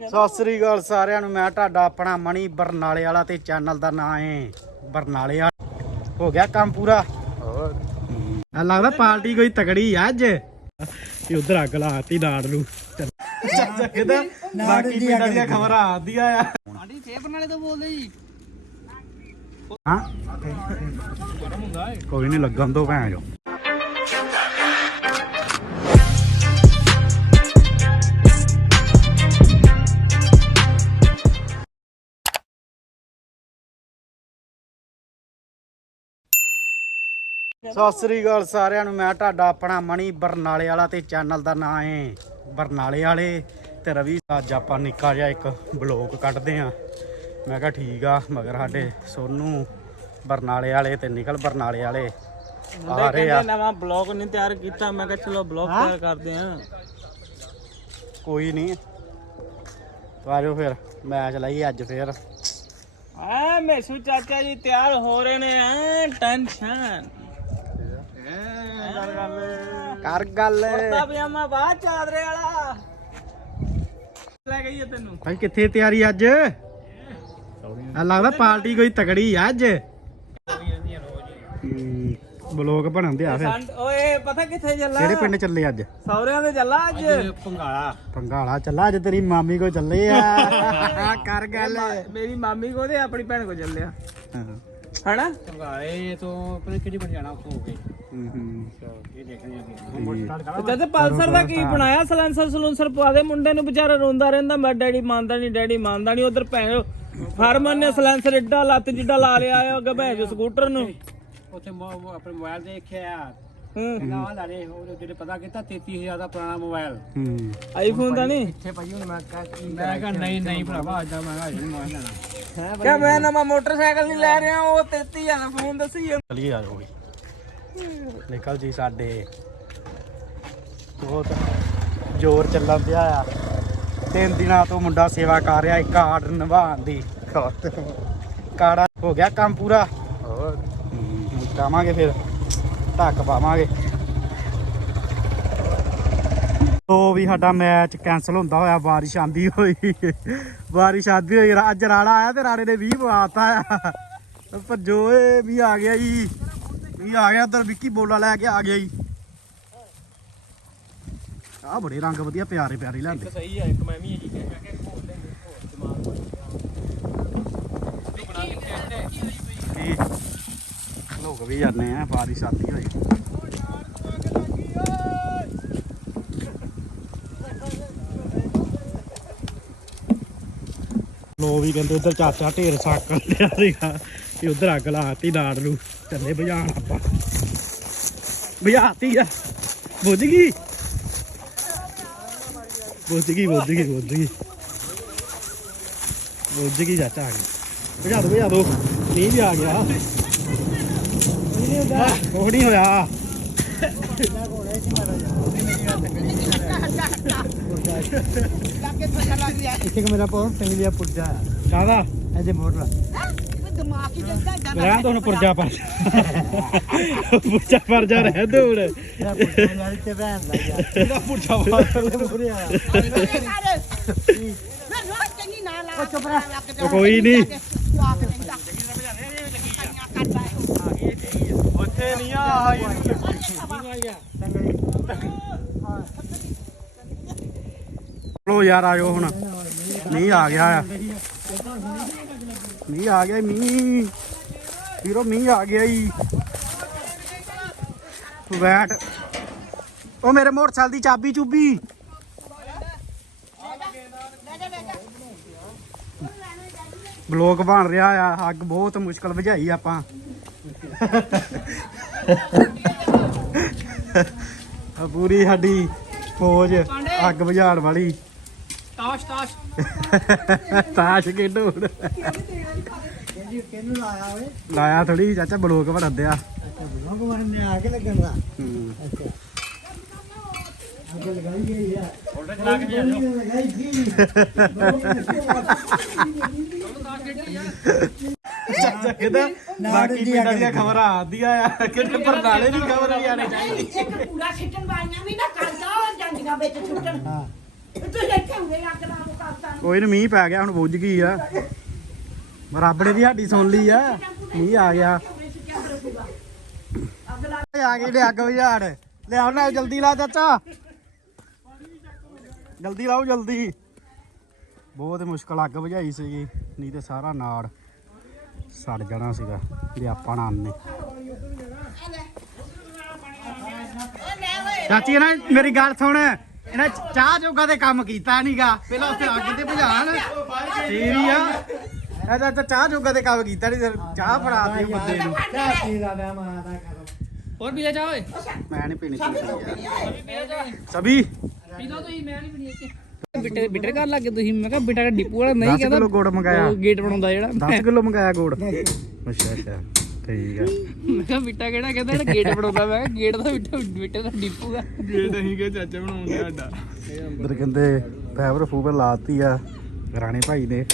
ਸਤਿ ਸ੍ਰੀ ਅਕਾਲ ਸਾਰਿਆਂ ਨੂੰ ਮੈਂ ਤੁਹਾਡਾ ਆਪਣਾ ਮਣੀ ਬਰਨਾਲੇ ਵਾਲਾ ਤੇ ਚੈਨਲ ਦਾ ਨਾਮ ਹੈ ਬਰਨਾਲੇ ਵਾਲਾ। ਹੋ ਗਿਆ ਕੰਮ ਪੂਰਾ? ਹੋਰ। ਆ ਲੱਗਦਾ ਪਾਰਟੀ ਕੋਈ ਤਗੜੀ ਆ ਅੱਜ। ਇਹ ਉਧਰ ਅੱਗ ਲਾਤੀ ਨਾੜ ਨੂੰ। ਚਾਚਾ ਕਹਿੰਦਾ ਬਾਕੀ ਪਿੰਡਾਂ ਦੀਆਂ ਖਬਰਾਂ ਆਦੀਆਂ ਆ। ਆਂਟੀ ਸੇ ਬਰਨਾਲੇ ਤੋਂ ਬੋਲਦੇ ਜੀ। ਹਾਂ? ਕੋਈ ਨਹੀਂ ਲੱਗਣ ਦੋ ਭੈਣ ਜੋ ਸਤਿ ਸ੍ਰੀ ਅਕਾਲ ਸਾਰਿਆਂ ਨੂੰ ਮੈਂ ਤੁਹਾਡਾ ਆਪਣਾ ਮਣੀ ਬਰਨਾਲੇ ਵਾਲਾ ਤੇ ਚੈਨਲ ਦਾ ਨਾਮ ਹੈ ਬਰਨਾਲੇ ਵਾਲੇ ਤੇ ਰਵੀ ਅੱਜ ਆਪਾਂ ਨਿੱਕਾ ਜਿਹਾ ਇੱਕ ਬਲੌਗ ਕੱਢਦੇ ਆ। ਮੈਂ ਕਿਹਾ ਠੀਕ ਆ ਮਗਰ ਸਾਡੇ ਸੋਨੂ ਬਰਨਾਲੇ ਵਾਲੇ ਤੇ ਨਿਕਲ ਬਰਨਾਲੇ ਵਾਲੇ ਆ ਰਹੇ ਆ। ਨਵਾਂ ਬਲੌਗ ਨਹੀਂ ਤਿਆਰ ਕੀਤਾ ਮੈਂ ਕਿਹਾ ਚਲੋ ਬਲੌਗ ਤਿਆਰ ਕਰਦੇ ਆ। ਕੋਈ ਨਹੀਂ ਆਜੋ ਫਿਰ ਮੈਚ ਲਈ ਅੱਜ ਫੇਰ। ਆ ਮੈਸੂ ਚਾਚਾ ਜੀ ਤਿਆਰ ਹੋ ਰਹੇ ਨੇ ਆ ਟੈਨਸ਼ਨ ਕਰ ਗੱਲ। ਕਰ ਗੱਲ। ਕੁੜਤਾ ਪਜਾਮਾ ਬਾਹਰ ਚਾਦਰੇ ਵਾਲਾ। ਲੈ ਗਈ ਤੈਨੂੰ। ਭਾਈ ਕਿੱਥੇ ਤਿਆਰੀ ਅੱਜ? ਆ ਲੱਗਦਾ ਪਾਰਟੀ ਕੋਈ ਤਗੜੀ ਆ ਅੱਜ। ਬਲੌਗ ਬਣਨ ਦੇ ਆ ਫਿਰ। ਓਏ ਪਤਾ ਕਿੱਥੇ ਚੱਲਾ? ਕਿਹੜੇ ਪਿੰਡ ਚੱਲੇ ਅੱਜ? ਸੌਰਿਆਂ ਦੇ ਚੱਲਾ ਅੱਜ। ਪੰਗਾਲਾ। ਪੰਗਾਲਾ ਚੱਲਾ ਅੱਜ ਤੇਰੀ ਮਾਮੀ ਕੋ ਚੱਲੇ ਆ। ਕਰ ਗੱਲ। ਮੇਰੀ ਮਾਮੀ ਕੋ ਤੇ ਆਪਣੀ ਭੈਣ ਕੋ ਚੱਲਿਆ। ਹਾਂ। ਹਨਾ? ਪੰਗਾਲੇ ਤੋਂ ਆਪਣੇ ਕਿਹੜੀ ਬਣ ਜਾਣਾ ਉੱਥੋਂ ਹੋ ਕੇ। ਹੂੰ ਹੂੰ। ਇਹ ਦੇਖਣੇ ਠੀਕ। ਤੇ ਤੇ ਪਲਸਰ ਦਾ ਕੀ ਬਣਾਇਆ? ਸਲੈਂਸਰ ਸਲੂੰਸਰ ਪਵਾ ਦੇ ਮੁੰਡੇ ਨੂੰ ਵਿਚਾਰਾ ਰੋਂਦਾ ਰਹਿੰਦਾ ਮੈਂ ਡੈਡੀ ਮੰਨਦਾ ਨਹੀਂ ਡੈਡੀ ਮੰਨਦਾ ਨਹੀਂ ਉਧਰ ਭੈਣ ਫਰਮਨ ਨੇ ਸਲੈਂਸਰ ਏਡਾ ਲੱਤ ਜਿੱਡਾ ਲਾ ਲਿਆ ਆ ਅੱਗੇ ਭੈਣ ਜੋ ਸਕੂਟਰ ਨੂੰ। ਉੱਥੇ ਮੋ- ਮੋ- ਆਪਣੇ ਮੋਬਾਈਲ ਦੇਖਿਆ। ਹੂੰ। ਨਾ ਲਾਰੇ ਉਹ ਜਿਹੜੇ ਪਤਾ ਕੀਤਾ 33000 ਦਾ ਪੁਰਾਣਾ ਮੋਬਾਈਲ। ਹੂੰ। ਆਈਫੋਨ ਦਾ ਨਹੀਂ? ਇੱਥੇ ਭਾਈ ਹੁਣ ਮੈਂ ਕਿਹਾ ਕੀ ਮੈਂ ਕਿਹਾ ਨਹੀਂ ਨਹੀਂ ਭਰਾਵਾ ਅੱਜ ਮੈਂ ਹਜੇ ਨਹੀਂ ਮੋਬਾਈਲ ਲੈਣਾ। ਕਿਆ ਮੈਂ ਨਵਾਂ ਮੋਟਰਸਾਈਕਲ ਨਹੀਂ ਲੈ ਰਿਹਾ ਉਹ 33000 ਦਾ ਫੋਨ ਦੱਸੀ ਚਲੀਏ ਆ ਜਾਓ ਨਿਕਲ ਜੀ ਸਾਡੇ। ਬਹੁਤ ਜ਼ੋਰ ਚੱਲਣ ਪਿਆ ਆ। ਤਿੰਨ ਦਿਨਾਂ ਤੋਂ ਮੁੰਡਾ ਸੇਵਾ ਕਰ ਰਿਹਾ ਇੱਕ ਆਰਡਰ ਨਿਭਾਉਣ ਦੀ ਕਾੜਾ ਹੋ ਗਿਆ ਕੰਮ ਪੂਰਾ। ਹੋਰ। ਕਾਵਾਂਗੇ ਫਿਰ। ਢੱਕ ਪਾਵਾਂਗੇ। ਉਹ ਵੀ ਸਾਡਾ ਮੈਚ ਕੈਨਸਲ ਹੁੰਦਾ ਹੋਇਆ, ਬਾਰਿਸ਼ ਆਂਦੀ ਹੋਈ। ਬਾਰਿਸ਼ ਆਂਦੀ ਹੋਈ ਅੱਜ ਰਾੜਾ ਆਇਆ ਤੇ ਰਾੜੇ ਨੇ 20 ਪਵਾਤਾ ਆ। ਭੱਜੋ ਏ ਵੀ ਆ ਗਿਆ ਜੀ ਵੀ ਆ ਗਿਆ, ਉਧਰ ਵਿੱਕੀ ਬੋਲਾ ਲੈ ਕੇ ਆ ਗਿਆ ਜੀ। ਆ ਬੜੇ ਰੰਗ ਵਧੀਆ ਪਿਆਰੇ ਪਿਆਰੇ ਲੈਂਦੇ ਸਹੀ ਆ, ਇੱਕ ਮੈਂ ਵੀ ਜੀ ਮੈਂ ਕਿਹਾ ਖੋਲ ਦੇ ਹੋਰ ਦਿਮਾਗ ਕੀ ਵੀ ਜਾਂਦੇ ਆ, ਬਾਰਿਸ਼ ਆਂਦੀ ਹੋਈ। ਲੋ ਵੀ ਕਹਿੰਦੇ ਉਧਰ ਚਾਚਾ ਢੇਰ ਸਾਕਣ ਲਿਆ ਸੀਗਾ ਤੇ ਉਧਰ ਅੱਗ ਲਾਤੀ ਨਾੜ ਨੂੰ ਚੱਲੇ ਬੁਝਾਣ ਆਪਾਂ। ਬੁਝਾਤੀ ਆ। ਬੁਝ ਗਈ? ਬੁਝ ਗਈ, ਬੁੱਝ ਗਈ, ਬੁਝ ਗਈ। ਬੁਝ ਗਈ ਚਾਚਾ ਆ ਗਿਆ ਬੁਝਾ ਦੋ ਬੁਝਾ ਦੋ। ਨਹੀਂ ਵੀ ਆ ਗਿਆ। ਕੁਛ ਨਹੀਂ ਹੋਇਆ। ਇੱਥੇ ਮੇਰਾ ਪਾਉ ਟੰਗਲੀਆ ਪੁੱਜਾ ਹੀ ਜਲਦਾ ਜਾਂਦਾ ਰਹਿਣ ਤੋਂ ਹੁਣ ਪੁਰਜਾ ਪਰ। ਪੁਰਜਾ ਪਰ ਜਾ ਰਹਿ ਦੋ ਹੁਣ। ਇਹਦਾ ਪੁਰਜਾ ਪਰ। ਪੂਰੇ ਕੋਈ ਨਹੀਂ। ਉੱਥੇ ਨਹੀਂ ਆ ਲੋ ਯਾਰ, ਆਇਓ ਹੁਣ। ਮੀਂਹ ਆ ਗਿਆ ਆ। ਮੀਂਹ ਆ ਗਿਆ ਮੀਂਹ। ਵੀਰੋ, ਮੀਂਹ ਆ ਗਿਆ ਈ। ਤੂੰ ਉਹ ਮੇਰੇ ਮੋਟਰਸਾਈਕਲ ਦੀ ਚਾਬੀ ਚੁੱਬੀ। ਬਲੋਕ ਬਣ ਰਿਹਾ ਆ। ਅੱਗ ਬਹੁਤ ਮੁਸ਼ਕਲ ਵਜਾਈ ਆਪਾਂ। ਆ ਪੂਰੀ ਸਾਡੀ ਫੌਜ ਅੱਗ ਬੁਝਾਉਣ ਵਾਲੀ। ਤਾਸ਼ ਤਾਸ਼। ਤਾਸ਼ ਖੇਡੋ। ਹੁਣ। ਕਿਹਨੂੰ ਲਾਇਆ ਓਏ ਲਾਇਆ ਥੋੜੀ ਚਾਚਾ ਬਲੋਕ ਬਣਦੇ ਆ। ਅੱਛਾ ਬਲੌਗ ਮਾਰਨੇ ਆ ਕੇ ਲੱਗਣ ਦਾ ਅੱਛਾ ਅੱਗੇ ਲਗਾਈ ਗਈ ਆ। ਹੋਲਡਰ ਚਲਾ ਕੇ ਜਾ ਲਗਾਈ ਗਈ ਚਾਚਾ ਕਹਿੰਦਾ ਬਾਕੀ ਪਿੰਡਾਂ ਦੀਆਂ ਖਬਰਾਂ ਆਉਂਦੀਆਂ ਆ ਕਿਤੇ ਬਰਨਾਲੇ ਦੀ ਖਬਰ ਵੀ ਆਣੀ ਚਾਹੀਦੀ ਇੱਕ ਪੂਰਾ ਛਿੱਟਣ ਵਾਲੀਆਂ ਵੀ ਨਾ ਕਰਦਾ ਉਹ ਜਾਂਦੀਆਂ ਵਿੱਚ ਛੁੱਟਣ ਹਾਂ। ਤੂੰ ਇੱਥੇ ਹੁੰਦੇ ਅੱਗ ਲਾ ਦੋ ਕਾਸਤਾ ਕੋਈ ਨੀ ਮੀਂਹ ਪੈ ਗਿਆ ਹੁਣ ਬੁੱਝ ਗਈ ਆ। ਰੱਬ ਨੇ ਵੀ ਸਾਡੀ ਸੁਣ ਲਈ ਆ। ਮੀਂਹ ਆ ਗਿਆ। ਆ ਗਏ ਨੇ ਅੱਗ ਬੁਝਾੜ ਲਿਆਓ ਨਾ ਜਲਦੀ ਲਾ ਚਾਚਾ। ਜਲਦੀ ਲਾਓ ਜਲਦੀ। ਬਹੁਤ ਮੁਸ਼ਕਲ ਅੱਗ ਬੁਝਾਈ ਸੀਗੀ ਨਹੀਂ ਤੇ ਸਾਰਾ ਨਾੜ। ਸੜ ਜਾਣਾ ਸੀਗਾ ਜੇ ਆਪਾਂ ਨਾ ਆਨੇ ਚਾਚੀ ਨਾ ਮੇਰੀ ਗੱਲ ਸੁਣ। ਇਹਨਾਂ ਚਾਹ ਜੋਗਾ ਤੇ ਕੰਮ ਕੀਤਾ ਨਹੀਂਗਾ ਪਹਿਲਾਂ ਉੱਥੇ ਅੱਗ ਤੇ ਭਜਾਣ। ਹੀ ਆ। ਇਹਦਾ ਤਾਂ ਚਾਹ ਜੋਗਾ ਤੇ ਕੰਮ ਕੀਤਾ ਨਹੀਂ ਚਾਹ ਫੜਾ ਦੇ ਬੰਦੇ ਨੂੰ। ਹੋਰ ਪੀ ਲੈ ਜਾ ਓਏ। ਮੈਂ ਨਹੀਂ ਪੀਣੀ ਸਭੀ ਪੀ ਲਓ ਤੁਸੀਂ ਮੈਂ ਨਹੀਂ ਪੀਣੀ ਇੱਥੇ। ਬਿਟਰ ਬਿਟਰ ਕਰ ਲੱਗੇ ਤੁਸੀਂ। ਮੈਂ ਕਿਹਾ ਬਿਟਰ ਡਿਪੂ ਵਾਲਾ ਨਹੀਂ 10 ਕਹਿੰਦਾ ਕਿਲੋ ਗੁੜ ਮੰਗਾਇਆ। ਉਹ ਗੇਟ ਬਣਾਉਂਦਾ ਜਿਹੜਾ। 10 ਕਿਲੋ ਮੰਗਾਇਆ ਗੁੜ। ਅੱਛਾ ਅੱਛਾ। ਠੀਕ ਆ। ਮੈਂ ਕਿਹਾ ਬਿੱਟਾ ਕਿਹੜਾ ਕਹਿੰਦਾ ਜਿਹੜਾ ਗੇਟ ਬਣਾਉਂਦਾ। ਮੈਂ ਕਿਹਾ ਗੇਟ ਦਾ ਬਿੱਟਾ ਬਿੱਟੇ ਦਾ ਡਿਪੂ ਆ ਗੇਟ ਅਸੀਂ ਕਿ ਚਾਚਾ ਬਣਾਉਂਦੇ ਸਾਡਾ। ਇਧਰ ਕਹਿੰਦੇ ਫੈਬਰ ਫੂਬਰ ਲਾਤੀ ਆ ਰਾਣੇ ਭਾਈ ਨੇ।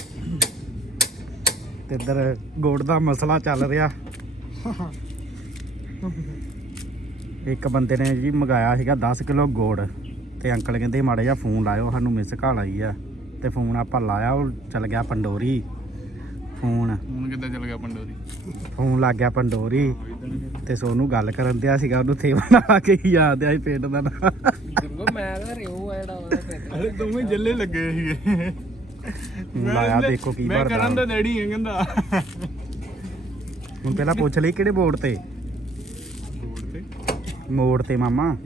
ਤੇ ਇੱਧਰ ਗੁੜ ਦਾ ਮਸਲਾ ਚੱਲ ਰਿਹਾ। ਇੱਕ ਬੰਦੇ ਨੇ ਜੀ ਮੰਗਾਇਆ ਸੀਗਾ 10 ਕਿਲੋ ਗੁੜ। ਤੇ ਅੰਕਲ ਕਹਿੰਦੇ ਮਾੜਾ ਜਿਹਾ ਫੋਨ ਲਾਇਓ ਸਾਨੂੰ ਮਿਸ ਕਾਲ ਆਈ ਆ। ਤੇ ਫੋਨ ਆਪਾਂ ਲਾਇਆ ਉਹ ਚੱਲ ਗਿਆ ਪੰਡੋਰੀ। ਫੋਨ। ਹੁਣ ਕਿੱਦਾਂ ਚੱਲ ਗਿਆ ਪੰਡੋਰੀ? ਫੋਨ ਲੱਗ ਗਿਆ ਪੰਡੋਰੀ। ਤੇ ਸੋਨੂੰ ਗੱਲ ਕਰਨ ਦਿਆ ਸੀਗਾ ਉਹਨੂੰ ਥੇਵਨ ਆ ਕੇ ਹੀ ਯਾਦ ਆ ਪਿੰਡ ਦਾ ਨਾਂ। ਗੁਰਗੋ ਮੈਂ ਕਹਿੰਦਾ ਰਿਓ ਆ ਜਿਹੜਾ ਉਹਦਾ ਪਿੰਡ ਅਰੇ ਦੋਵੇਂ ਜੱਲੇ ਲੱਗੇ ਸੀਗੇ। ਹੁਣ ਲਾਇਆ ਦੇਖੋ ਕੀ ਮੈਂ ਕਰਨ ਦਾ ਡੈਡੀ ਹੈ ਕਹਿੰਦਾ। ਹੁਣ ਪਹਿਲਾਂ ਪੁੱਛ ਲਈ ਕਿਹੜੇ ਬੋਰਡ ਤੇ? ਰੋਡ ਤੇ? ਮੋੜ ਤੇ ਮਾਮਾ।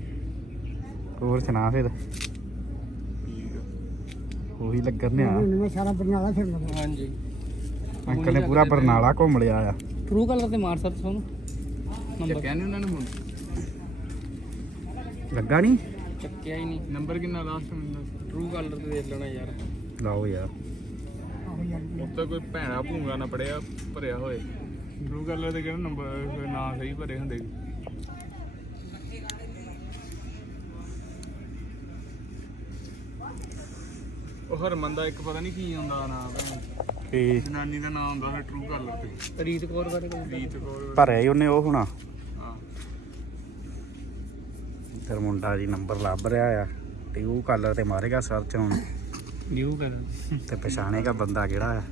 ਹੋਰ ਸੁਣਾ ਫਿਰ। ਉਹੀ ਲੱਗਣ ਨੇ ਆ ਮੈਂ ਸਾਰਾ ਬਰਨਾਲਾ ਫਿਰ ਲਗਾ। ਹਾਂਜੀ। ਅੰਕਲ ਨੇ ਪੂਰਾ ਬਰਨਾਲਾ ਘੁੰਮ ਲਿਆ ਆ। ਟਰੂ ਕਲਰ ਤੇ ਮਾਰ ਸਕਦਾ ਤੁਹਾਨੂੰ ਨੰਬਰ ਚੱਕਿਆ ਨਹੀਂ ਉਹਨਾਂ ਨੇ ਹੁਣ ਲੱਗਾ ਨਹੀਂ ਚੱਕਿਆ ਹੀ ਨਹੀਂ। ਨੰਬਰ ਕਿੰਨਾ ਲਾਸਟ ਮਿਲਦਾ ਟਰੂ ਕਲਰ ਤੇ ਦੇਖ ਲੈਣਾ ਯਾਰ। ਲਾਓ ਯਾਰ। ਉੱਤੇ ਕੋਈ ਭੈਣਾ ਭੂੰਗਾ ਨਾ ਪੜਿਆ ਭਰਿਆ ਹੋਏ। ਬਲੂ ਕਲਰ ਦੇ ਕਿਹੜਾ ਨੰਬਰ ਨਾਂ ਸਹੀ ਭਰੇ ਹੁੰਦੇ ਉਹ ਹਰਮਨ ਦਾ ਇੱਕ ਪਤਾ ਨਹੀਂ ਕੀ ਹੁੰਦਾ ਨਾਮ ਤੇ ਜਨਾਨੀ ਦਾ ਨਾਮ ਹੁੰਦਾ ਹੈ ਟਰੂ ਕਲਰ ਤੇ। ਰੀਤ ਕੌਰ ਬਾਰੇ ਕੋਈ ਰੀਤ ਕੌਰ। ਭਰਿਆ ਹੀ ਉਹਨੇ ਉਹ ਹੁਣਾ। ਹਾਂ। ਤੇ ਮੁੰਡਾ ਜੀ ਨੰਬਰ ਲੱਭ ਰਿਹਾ ਆ ਤੇ ਉਹ ਕਲਰ ਤੇ ਮਾਰੇਗਾ ਸਰਚ ਹੁਣ। New colour. ਤੇ ਪਛਾਣੇਗਾ ਬੰਦਾ ਕਿਹੜਾ ਆ।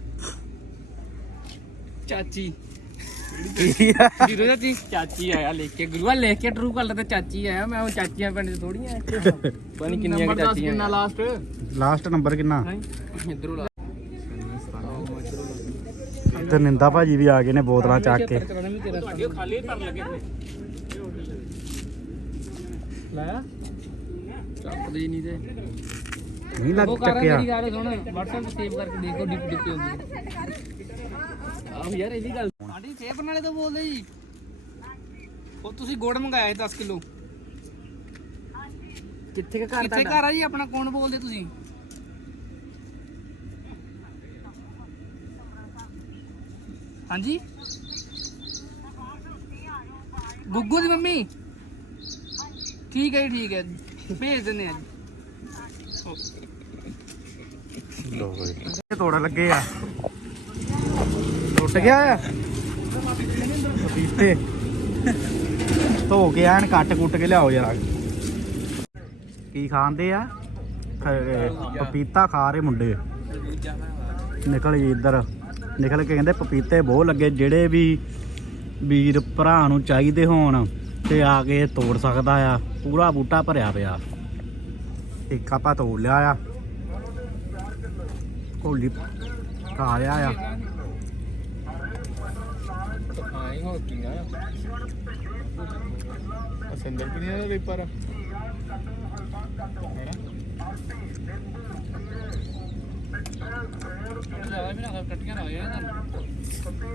ਚਾਚੀ। ਜੀਰੋ ਚਾਚੀ ਚਾਚੀ ਆਇਆ ਲਿਖ ਕੇ ਗੁਰੂਆ ਲਿਖ ਕੇ ਟਰੂ ਕਲਰ ਤੇ ਚਾਚੀ ਆਇਆ ਮੈਂ ਉਹ ਚਾਚੀਆਂ ਪਿੰਡ ਚ ਥੋੜੀਆਂ ਪਤਾ ਨਹੀਂ ਕਿੰਨੀਆਂ ਕੁ ਨੰਬਰ ਦੱਸ ਚਾਚੀਆਂ ਕਿੰਨਾ ਲਾਸਟ ਲਾਸਟ ਨੰਬਰ ਕਿੰਨਾ? ਇਧਰੋਂ ਲਾ। ਤੇ ਨਿੰਦਾ ਭਾਜੀ ਵੀ ਆ ਗਏ ਨੇ ਬੋਤਲਾਂ ਚੱਕ ਕੇ। ਖਾਲੀ ਭਰਨ ਲੱਗੇ ਲਾਇਆ ਚੱਕਦੇ ਹੀ ਨਹੀਂ ਤੇ। ਨਹੀਂ ਲੱਗ ਉਹ ਕਰ ਚੱਕਿਆ। ਮੇਰੀ ਗੱਲ ਸੁਣ WhatsApp ਤੇ ਸੇਵ ਕਰਕੇ ਦੇਖੋ ਡਿਪ ਡਿਪ ਹੁੰਦੀ। ਆਹ ਯਾਰ ਇਹਦੀ ਗੱਲ ਆਂਟੀ ਸੇਵ ਬਰਨਾਲੇ ਤੋਂ ਬੋਲਦੇ ਜੀ। ਉਹ ਤੁਸੀਂ ਗੁੜ ਮੰਗਾਇਆ ਸੀ 10 ਕਿਲੋ। ਕਿੱਥੇ ਘਰ ਕਿੱਥੇ ਘਰ ਆ ਜੀ? ਆਪਣਾ ਕੌਣ ਬੋਲਦੇ ਤੁਸੀਂ? ਹਾਂਜੀ? ਗੁੱਗੂ ਦੀ ਮੰਮੀ? ਠੀਕ ਹੈ ਜੀ ਠੀਕ ਹੈ। ਭੇਜ ਦਿੰਦੇ ਆ ਜੀ। ਲੋ ਇਹ ਤੋੜਨ ਲੱਗੇ ਆ। ਟੁੱਟ ਗਿਆ ਆ? ਪਪੀਤੇ ਧੋ ਕੇ ਐਨ ਕੱਟ ਕੁੱਟ ਕੇ ਲਿਆਓ ਯਾਰ। ਕੀ ਖਾਂਦੇ ਆ? ਖ- ਪਪੀਤਾ ਖਾ ਰਹੇ ਮੁੰਡੇ। ਨਿਕਲ ਜੀ ਇੱਧਰ। ਨਿਕਲ ਕੇ ਕਹਿੰਦੇ ਪਪੀਤੇ ਬਹੁਤ ਲੱਗੇ, ਜਿਹੜੇ ਵੀ ਵੀਰ ਭਰਾ ਨੂੰ ਚਾਹੀਦੇ ਹੋਣ ਤੇ ਆ ਕੇ ਤੋੜ ਸਕਦਾ ਆ। ਪੂਰਾ ਬੂਟਾ ਭਰਿਆ ਪਿਆ। ਇੱਕ ਆਪਾਂ ਤੋੜ ਲਿਆ ਆ। ਕੋਲੀ ਖਾ ਲਿਆ ਆ।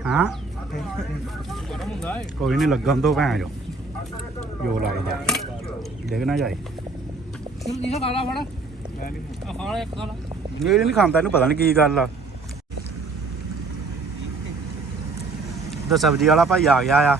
ਹਾਂ ਕੋਈ ਨਹੀਂ ਲੱਗਣ ਦੋ ਭੈਣ ਜੋ ਜੋ ਲੱਗਦਾ ਦੇਖ ਨਾ ਜਾਏ ਤੂੰ ਫੜ ਨਹੀਂ ਇੱਕ ਨਹੀਂ ਖਾਂਦਾ ਇਹਨੂੰ ਪਤਾ ਨਹੀਂ ਕੀ ਗੱਲ ਆ ਤੇ ਸਬਜ਼ੀ ਵਾਲਾ ਭਾਈ ਆ ਗਿਆ ਆ।